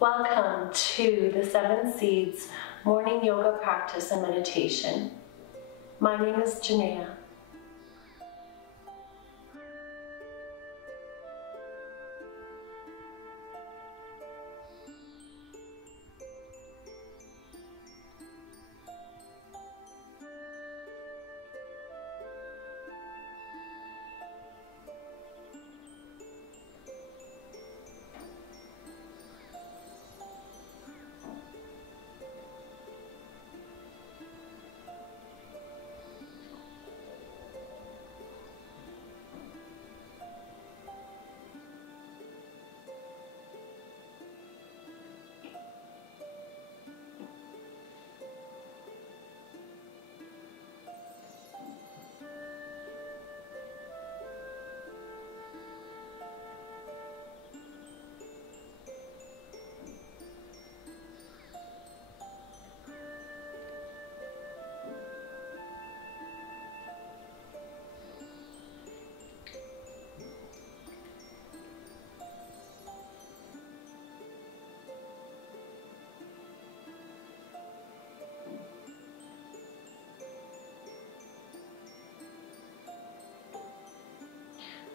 Welcome to the 7 Seeds Morning Yoga Practice and Meditation. My name is Janaea.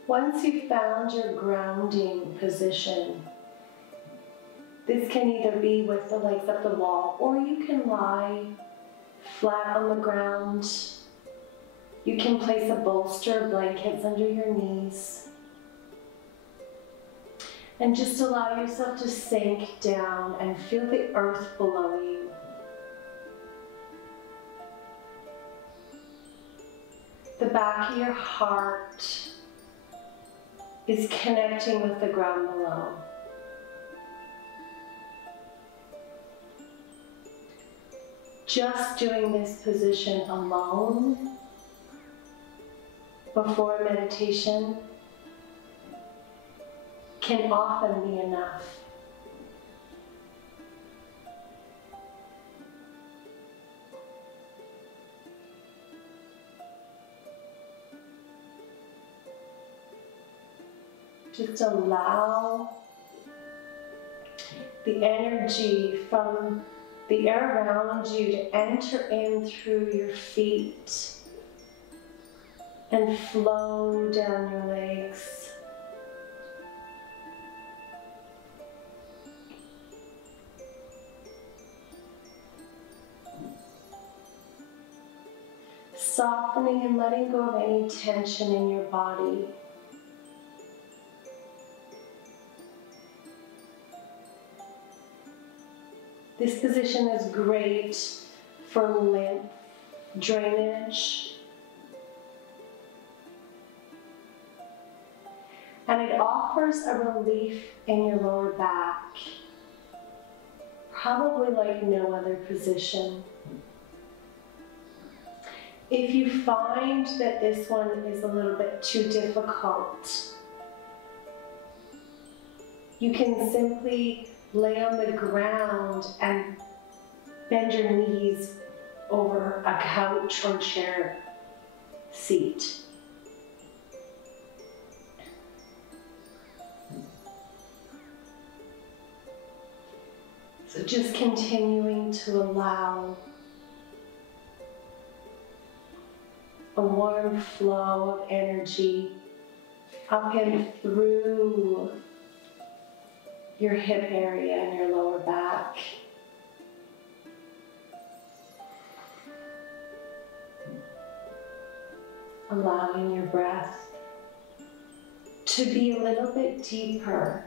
Once you've found your grounding position, this can either be with the legs up the wall, or you can lie flat on the ground. You can place a bolster, blankets under your knees, and just allow yourself to sink down and feel the earth below you. The back of your heart is connecting with the ground below. Just doing this position alone before meditation can often be enough. Just allow the energy from the air around you to enter in through your feet and flow down your legs. Softening and letting go of any tension in your body. This position is great for lymph drainage, and it offers a relief in your lower back, probably like no other position. If you find that this one is a little bit too difficult, you can simply lay on the ground and bend your knees over a couch or chair seat. So just continuing to allow a warm flow of energy up and through your hip area and your lower back. Allowing your breath to be a little bit deeper.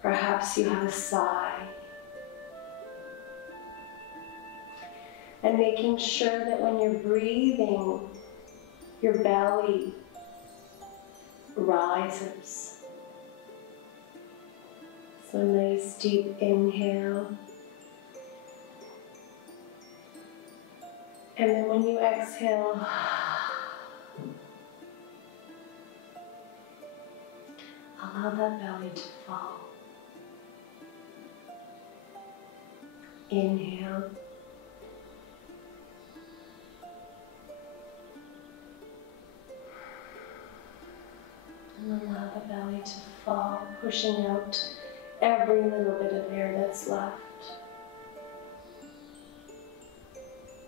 Perhaps you have a sigh. And making sure that when you're breathing, your belly rises. So nice deep inhale. And then when you exhale, allow that belly to fall. Inhale. And allow the belly to fall, pushing out every little bit of air that's left.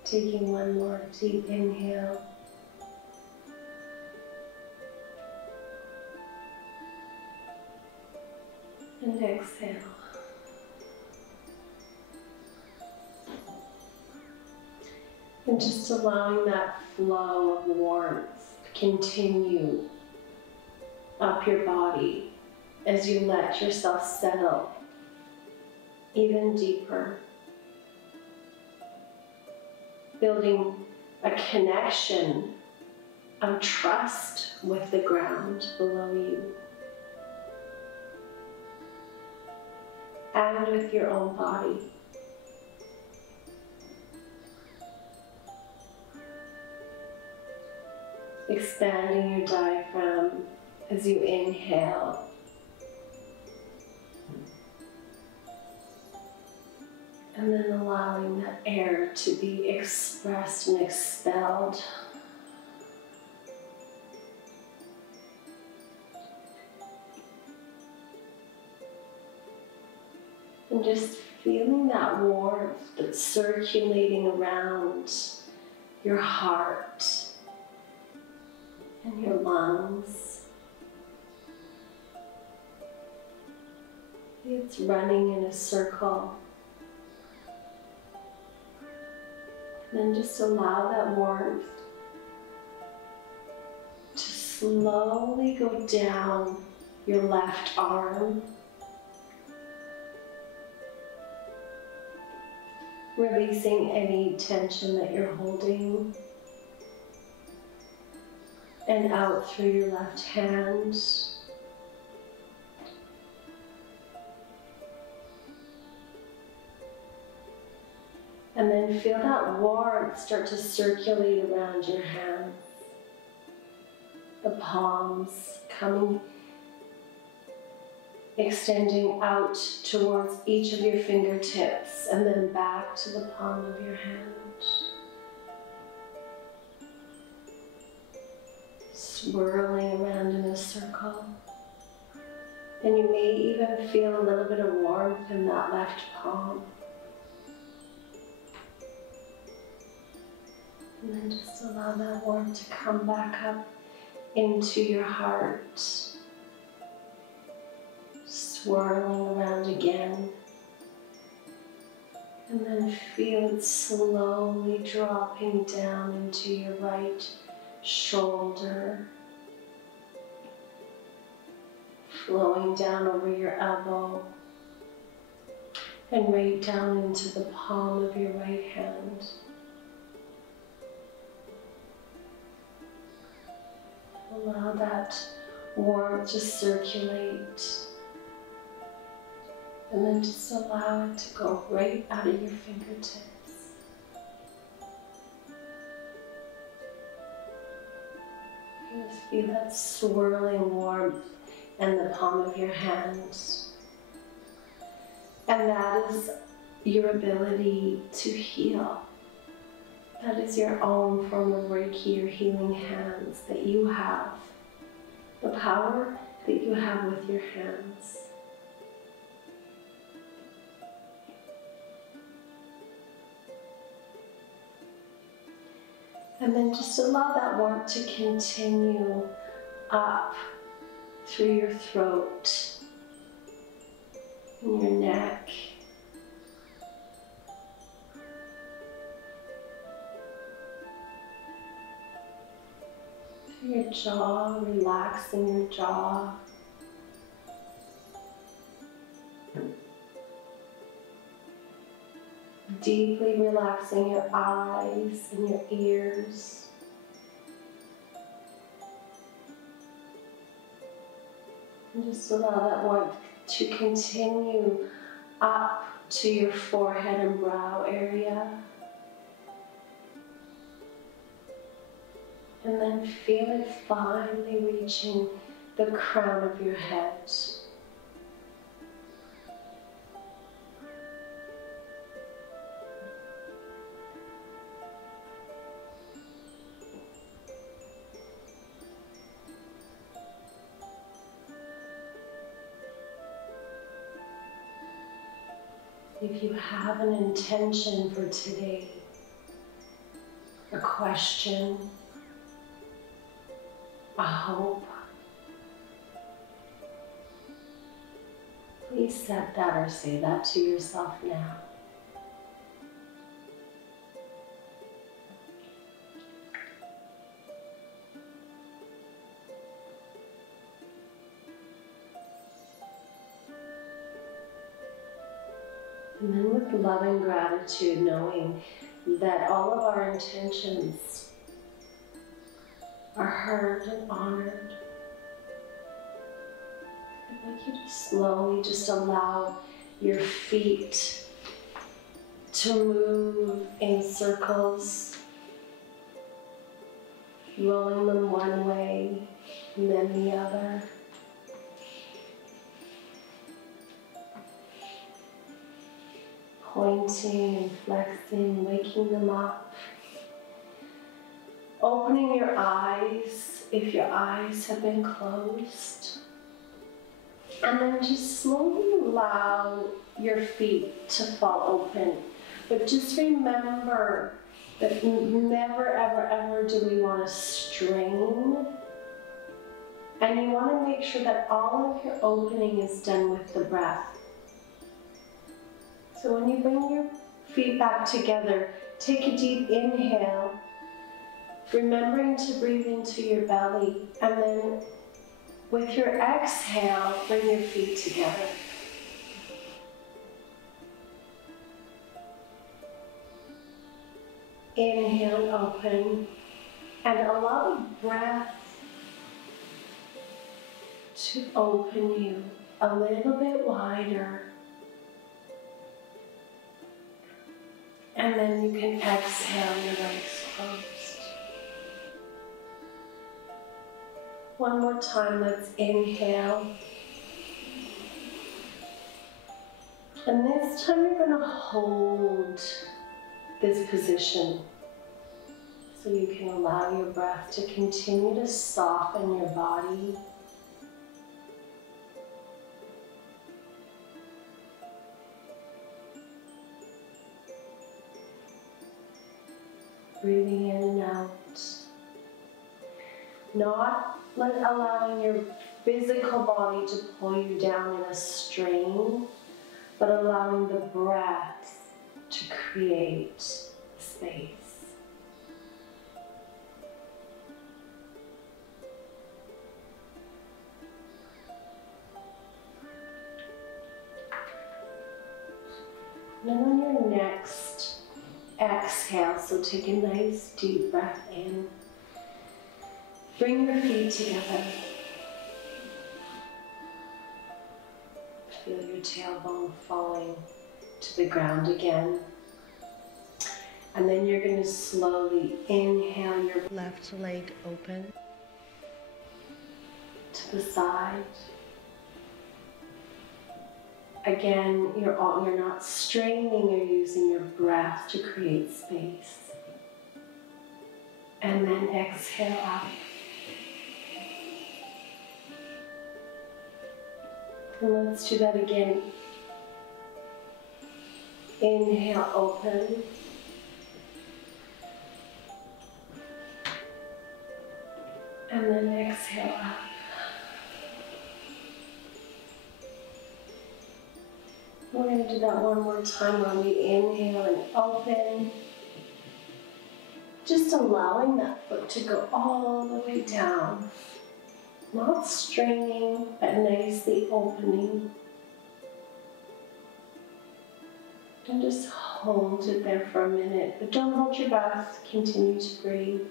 Taking one more deep inhale. And exhale. And just allowing that flow of warmth to continue up your body as you let yourself settle even deeper. Building a connection of trust with the ground below you and with your own body. Expanding your diaphragm as you inhale. And then allowing that air to be expressed and expelled. And just feeling that warmth that's circulating around your heart and your lungs. It's running in a circle. And then just allow that warmth to slowly go down your left arm, releasing any tension that you're holding, and out through your left hand. And then feel that warmth start to circulate around your hands. The palms coming, extending out towards each of your fingertips and then back to the palm of your hand. Swirling around in a circle. And you may even feel a little bit of warmth in that left palm. And then just allow that warmth to come back up into your heart. Swirling around again. And then feel it slowly dropping down into your right shoulder. Flowing down over your elbow. And right down into the palm of your right hand. Allow that warmth to circulate. And then just allow it to go right out of your fingertips. Just feel that swirling warmth in the palm of your hand. And that is your ability to heal. That is your own form of Reiki or healing hands that you have. The power that you have with your hands. And then just allow that warmth to continue up through your throat and your neck. Through your jaw, relaxing your jaw. Deeply relaxing your eyes and your ears. And just allow that warmth to continue up to your forehead and brow area. And then feel it finally reaching the crown of your head. If you have an intention for today, a question, a hope, please set that or say that to yourself now. And then with love and gratitude, knowing that all of our intentions are heard and honored, I'd like you to slowly just allow your feet to move in circles, rolling them one way and then the other. Pointing and flexing, waking them up. Opening your eyes if your eyes have been closed. And then just slowly allow your feet to fall open. But just remember that never, ever, ever do we want to strain. And you want to make sure that all of your opening is done with the breath. So when you bring your feet back together, take a deep inhale, remembering to breathe into your belly, and then with your exhale, bring your feet together. Inhale, open, and allow the breath to open you a little bit wider. And then you can exhale, your legs closed. One more time, let's inhale. And this time you're going to hold this position so you can allow your breath to continue to soften your body. Breathing in and out. Not allowing your physical body to pull you down in a strain, but allowing the breath to create space. Then on your next exhale, so take a nice deep breath in. Bring your feet together. Feel your tailbone falling to the ground again. And then you're going to slowly inhale your left leg open to the side. Again, you're not straining, you're using your breath to create space. And then exhale out. And let's do that again. Inhale, open. And then exhale up. We're going to do that one more time when we inhale and open. Just allowing that foot to go all the way down. Not straining, but nicely opening. And just hold it there for a minute, but don't hold your breath. Continue to breathe.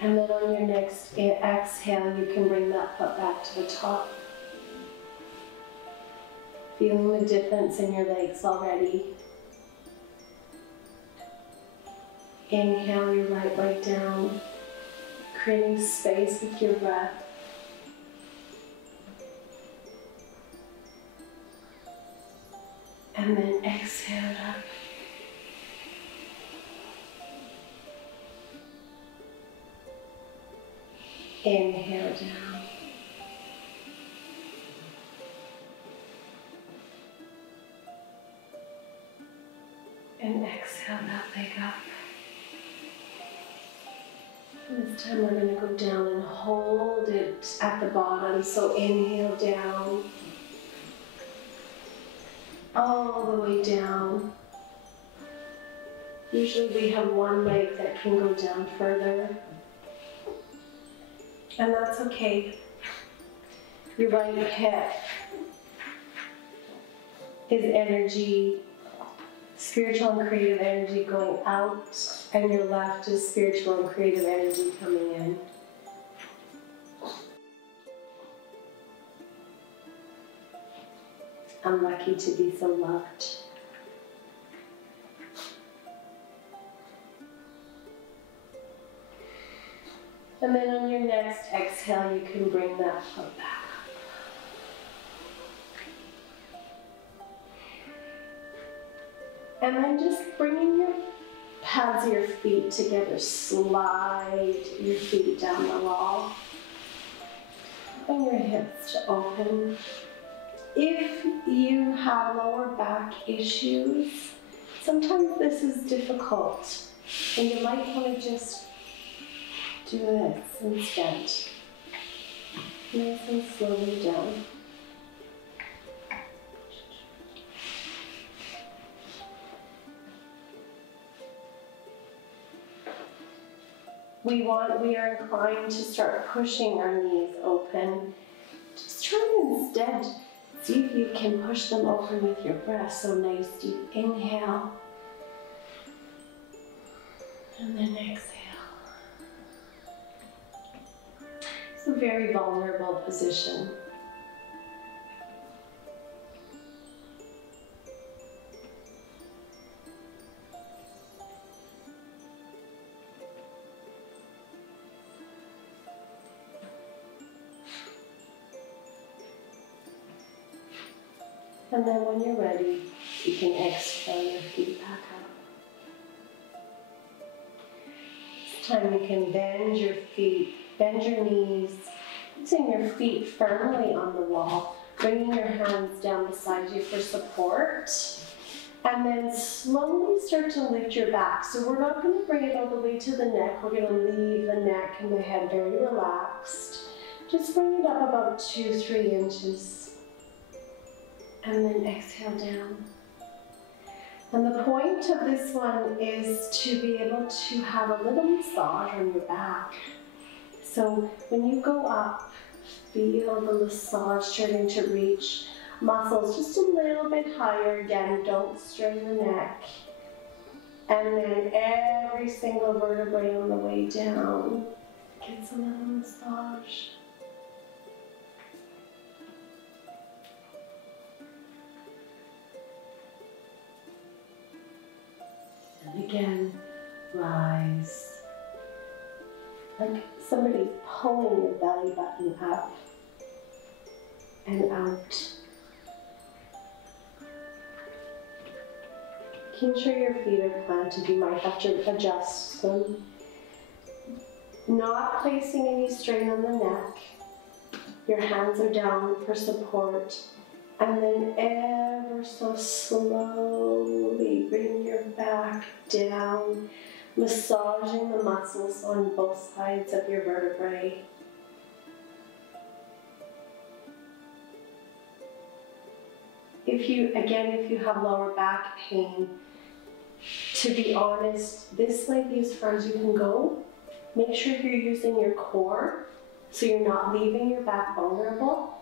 And then on your next exhale, you can bring that foot back to the top. Feeling the difference in your legs already. Inhale your right leg down, creating space with your breath. And then exhale it up. Inhale down. And exhale that leg up. This time we're going to go down and hold it at the bottom. So inhale down, all the way down. Usually we have one leg that can go down further. And that's okay. Your right hip is energy, spiritual and creative energy going out, and your left is spiritual and creative energy coming in. I'm lucky to be so loved. And then on your next exhale, you can bring that foot back up. And then just bringing your pads of your feet together, slide your feet down the wall. And your hips to open. If you have lower back issues, sometimes this is difficult. And you might want to just do this instead. Nice and slowly down. We are inclined to start pushing our knees open. Just try instead, see if you can push them open with your breath. So nice deep inhale. And then exhale. It's a very vulnerable position. And then when you're ready, you can exhale your feet back up. This time you can bend your feet, bend your knees, placing your feet firmly on the wall, bringing your hands down beside you for support. And then slowly start to lift your back. So we're not going to bring it all the way to the neck. We're going to leave the neck and the head very relaxed. Just bring it up about 2-3 inches. And then exhale down. And the point of this one is to be able to have a little massage on your back. So when you go up, feel the massage starting to reach muscles just a little bit higher. Again, don't strain the neck. And then every single vertebrae on the way down gets a little massage. And again, rise. Like somebody's pulling your belly button up and out. Making sure your feet are planted. You might have to adjust them. Not placing any strain on the neck. Your hands are down for support. And then ever so slowly bring your back down, massaging the muscles on both sides of your vertebrae. If you have lower back pain, to be honest, this might be as far as you can go. Make sure you're using your core so you're not leaving your back vulnerable.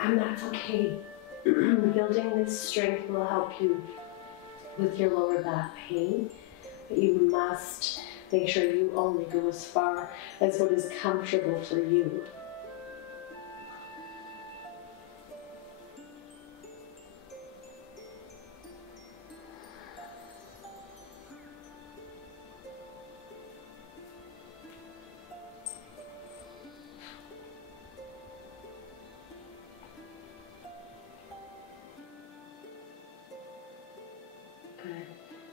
And that's okay. Building this strength will help you with your lower back pain, but you must make sure you only go as far as what is comfortable for you.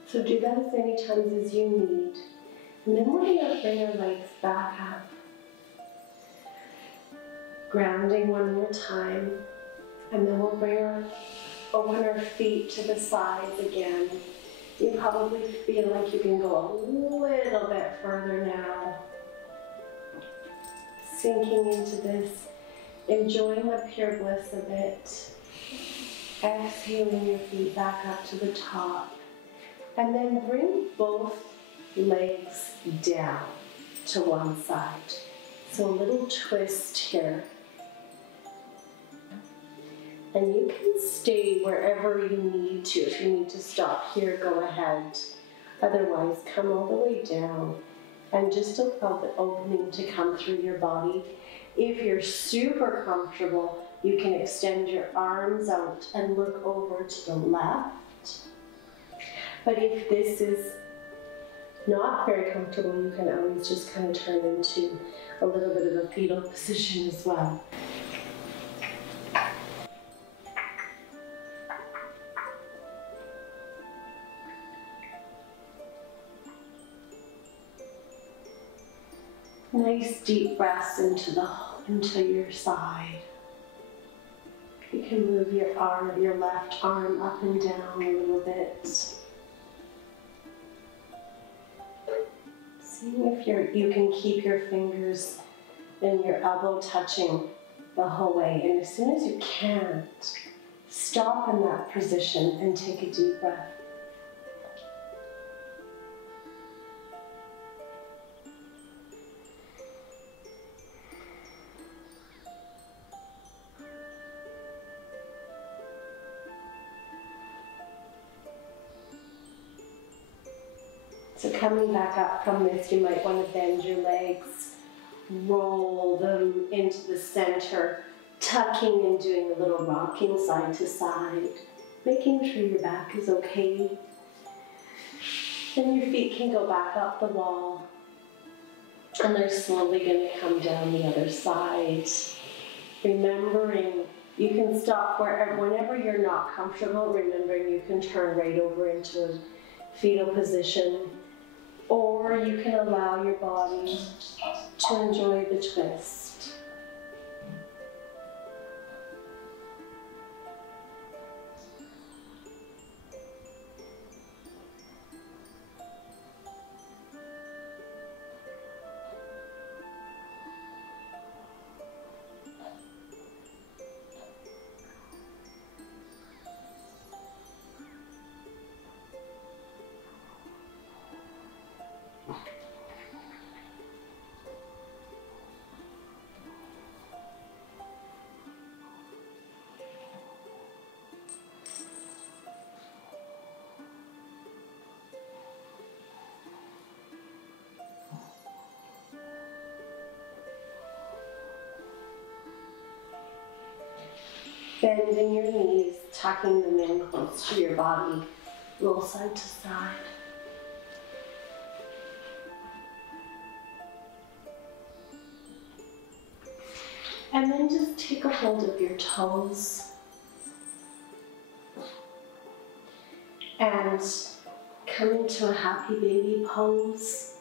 So do that as many times as you need. And then we're going to bring our legs back up. Grounding one more time. And then we'll open our feet to the sides again. You probably feel like you can go a little bit further now. Sinking into this, enjoying the pure bliss of it. Exhaling your feet back up to the top. And then bring both legs down to one side. So a little twist here. And you can stay wherever you need to. If you need to stop here, go ahead. Otherwise, come all the way down and just allow the opening to come through your body. If you're super comfortable, you can extend your arms out and look over to the left. But if this is not very comfortable, you can always just kind of turn into a little bit of a fetal position as well. Nice deep breaths into your side. You can move your left arm up and down a little bit. Seeing if you can keep your fingers and your elbow touching the whole way. And as soon as you can't, stop in that position and take a deep breath. So coming back up from this, you might want to bend your legs, roll them into the center, tucking and doing a little rocking side to side, making sure your back is okay. Then your feet can go back up the wall, and they're slowly going to come down the other side. Remembering you can stop whenever you're not comfortable, remembering you can turn right over into a fetal position. Or you can allow your body to enjoy the twist. Bending your knees, tucking them in close to your body, roll side to side. And then just take a hold of your toes and come into a happy baby pose.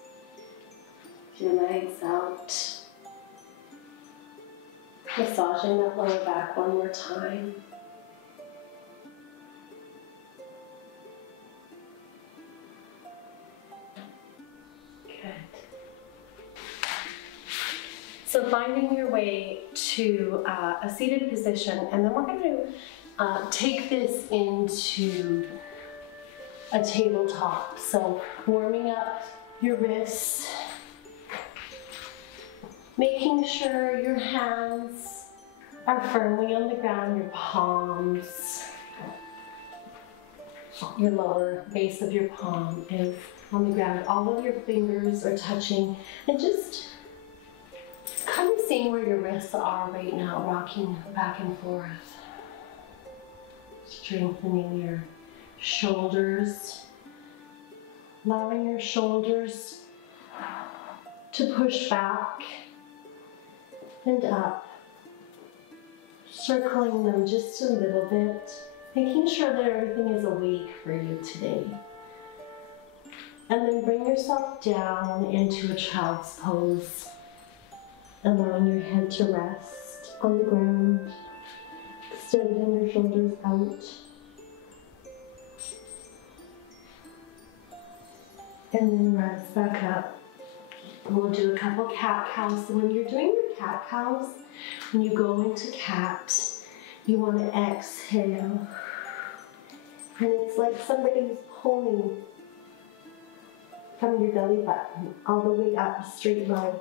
Your legs out. Massaging that lower back one more time. Good. So finding your way to a seated position, and then we're going to take this into a tabletop. So warming up your wrists, making sure your hands are firmly on the ground, your palms, your lower base of your palm is on the ground. All of your fingers are touching, and just kind of seeing where your wrists are right now, rocking back and forth. Strengthening your shoulders, allowing your shoulders to push back and up, circling them just a little bit, making sure that everything is awake for you today. And then bring yourself down into a child's pose, allowing your head to rest. on the ground, extending your shoulders out. And then rise back up. We'll do a couple cat-cows. So when you're doing your cat-cows, when you go into cat, you want to exhale. And it's like somebody's pulling from your belly button all the way up a straight line.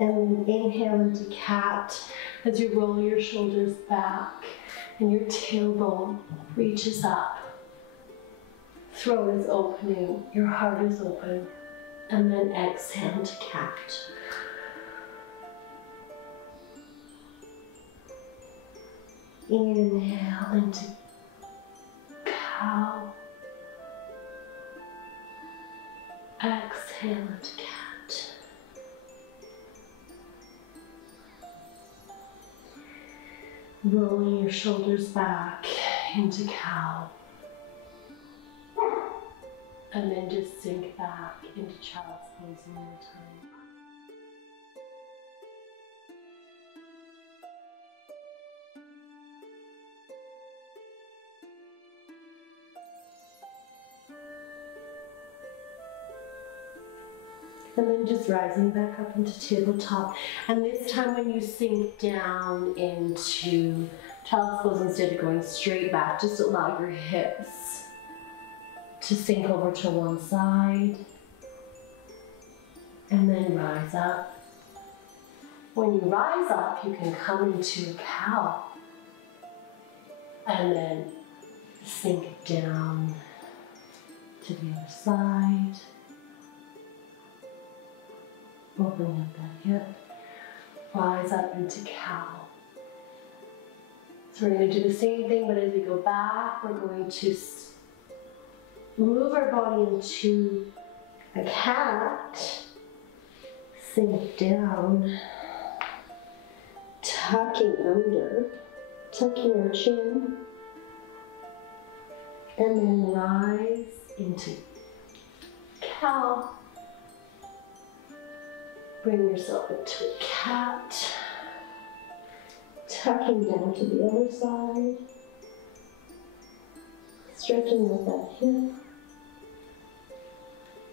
And then inhale into cat as you roll your shoulders back and your tailbone reaches up. Throat is opening, your heart is open, and then exhale into cat. Inhale into cow. Exhale into cat. Rolling your shoulders back into cow. And then just sink back into child's pose one more time. And then just rising back up into tabletop. And this time when you sink down into child's pose, instead of going straight back, just allow your hips to sink over to one side and then rise up. When you rise up, you can come into a cow and then sink down to the other side. Open up that hip, rise up into cow. So we're going to do the same thing, but as we go back, we're going to move our body into a cat, sink down, tucking under, tucking our chin, and then rise into cow. Bring yourself into a cat, tucking down to the other side, stretching out that hip,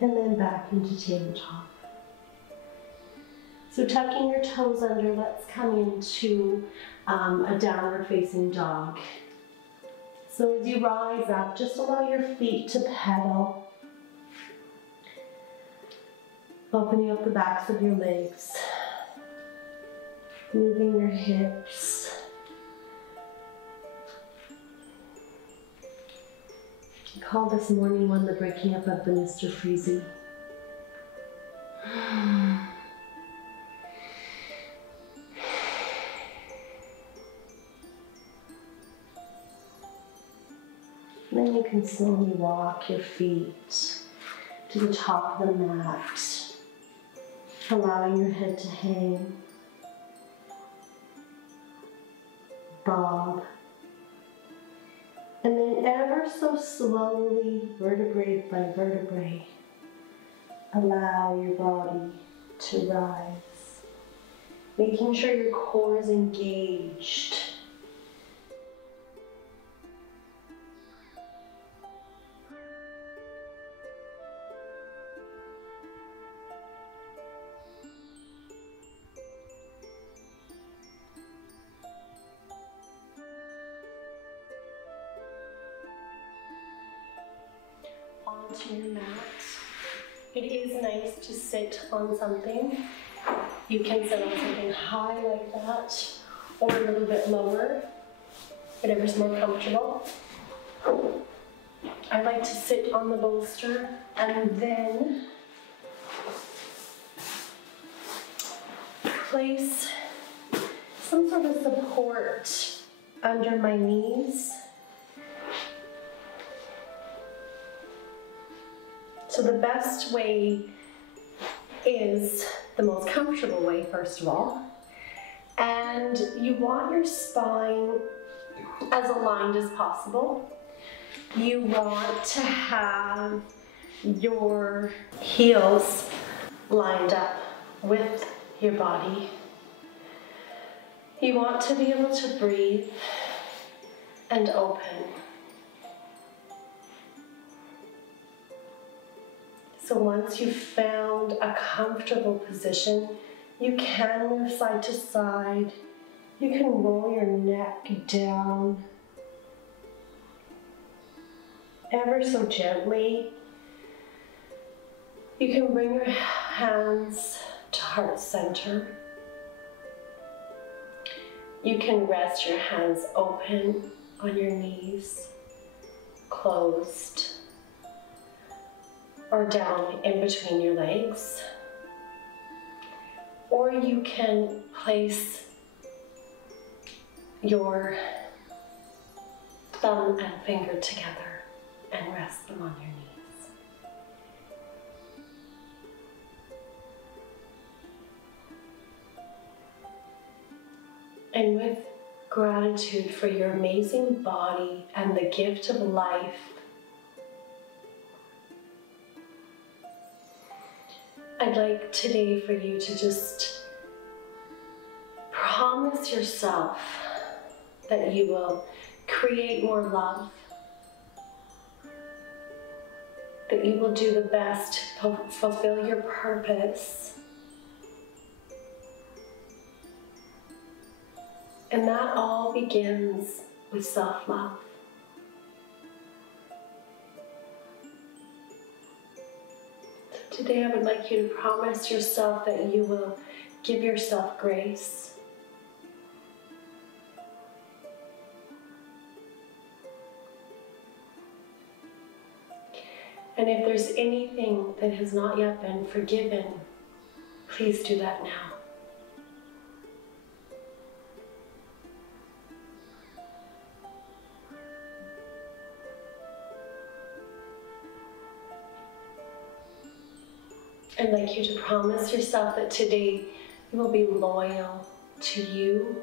and then back into tabletop. So tucking your toes under, let's come into a downward facing dog. So as you rise up, just allow your feet to pedal, opening up the backs of your legs, moving your hips. I call this morning one the breaking up of the Mr. Freezy. Then you can slowly walk your feet to the top of the mat, allowing your head to hang, bob, and then ever so slowly, vertebrae by vertebrae, allow your body to rise, making sure your core is engaged. Onto your mat. It is nice to sit on something. You can sit on something high like that, or a little bit lower, whatever's more comfortable. I like to sit on the bolster and then place some sort of support under my knees. So the best way is the most comfortable way, first of all. And you want your spine as aligned as possible. You want to have your heels lined up with your body. You want to be able to breathe and open. So once you've found a comfortable position, you can move side to side. You can roll your neck down ever so gently. You can bring your hands to heart center. You can rest your hands open on your knees, closed, or down in between your legs. Or you can place your thumb and finger together and rest them on your knees. And with gratitude for your amazing body and the gift of life, I'd like today for you to just promise yourself that you will create more love, that you will do the best to fulfill your purpose. And that all begins with self-love. So today I would like you to promise yourself that you will give yourself grace. And if there's anything that has not yet been forgiven, please do that now. I'd like you to promise yourself that today you will be loyal to you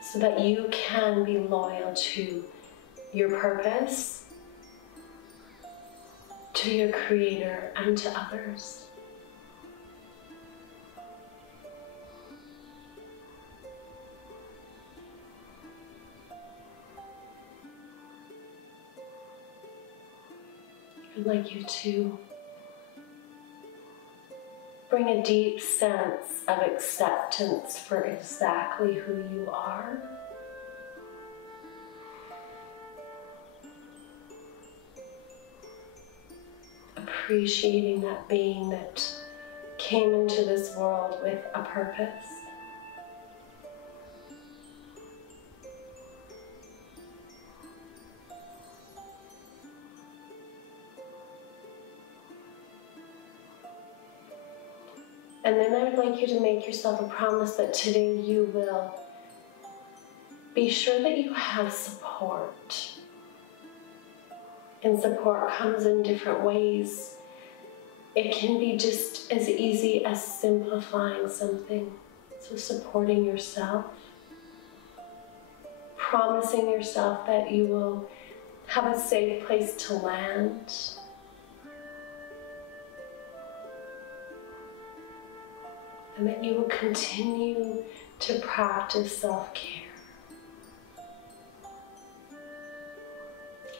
so that you can be loyal to your purpose, to your Creator, and to others. I'd like you to bring a deep sense of acceptance for exactly who you are. Appreciating that being that came into this world with a purpose. And then I would like you to make yourself a promise that today you will be sure that you have support. And support comes in different ways. It can be just as easy as simplifying something. So supporting yourself, promising yourself that you will have a safe place to land, and that you will continue to practice self-care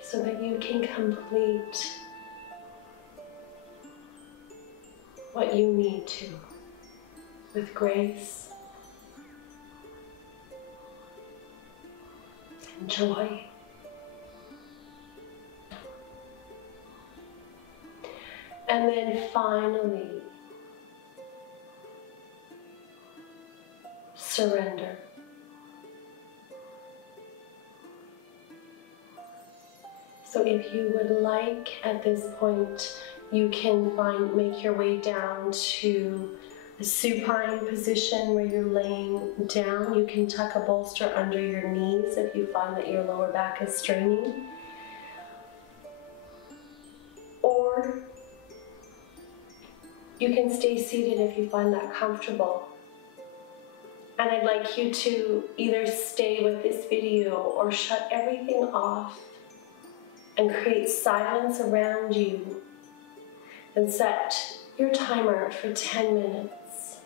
so that you can complete what you need to with grace and joy. And then finally, surrender. So if you would like, at this point, you can make your way down to a supine position where you're laying down. You can tuck a bolster under your knees if you find that your lower back is straining. Or you can stay seated if you find that comfortable. And I'd like you to either stay with this video or shut everything off and create silence around you and set your timer for 10 minutes.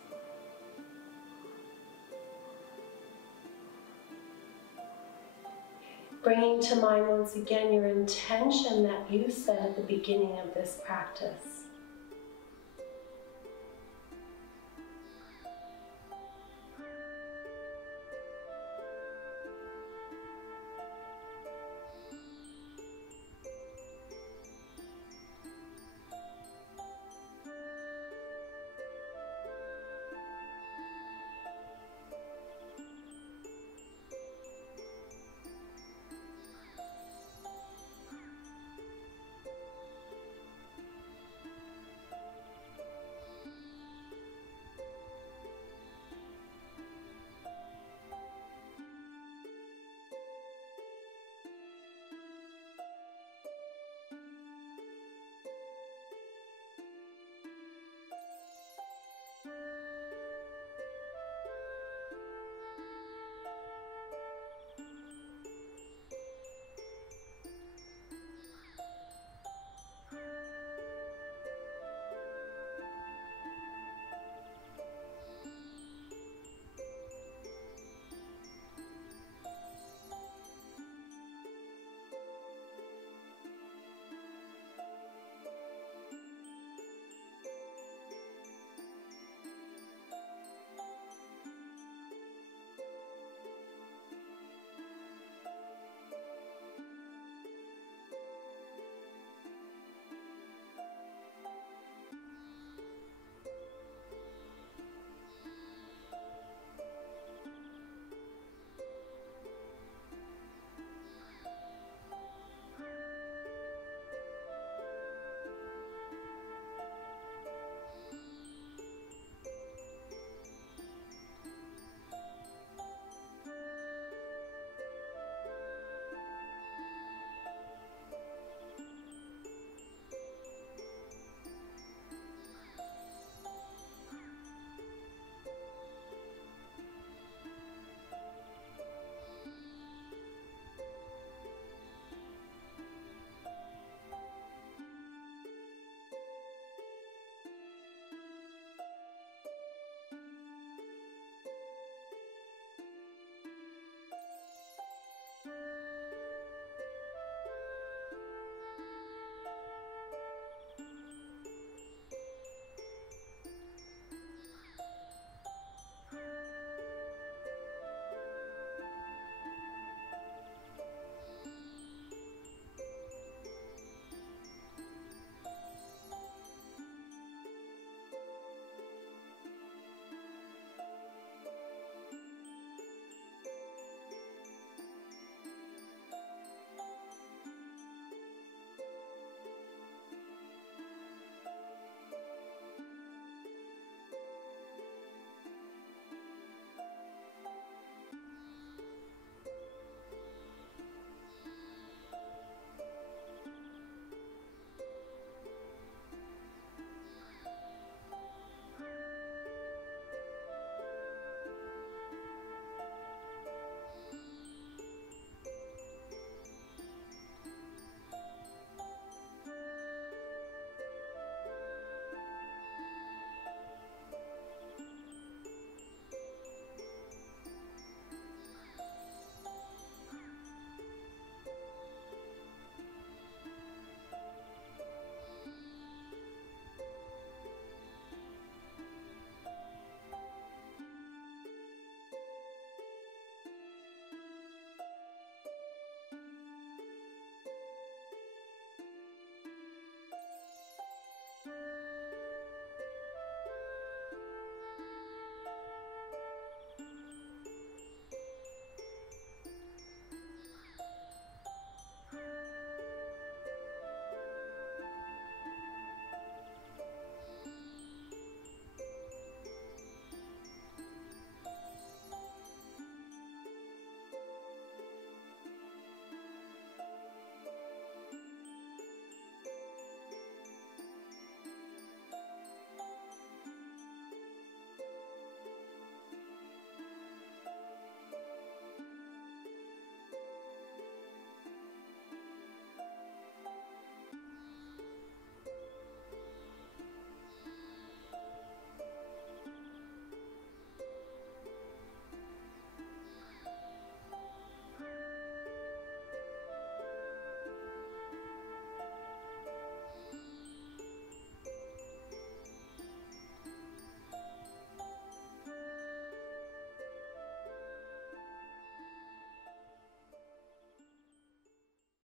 Bringing to mind once again your intention that you set at the beginning of this practice.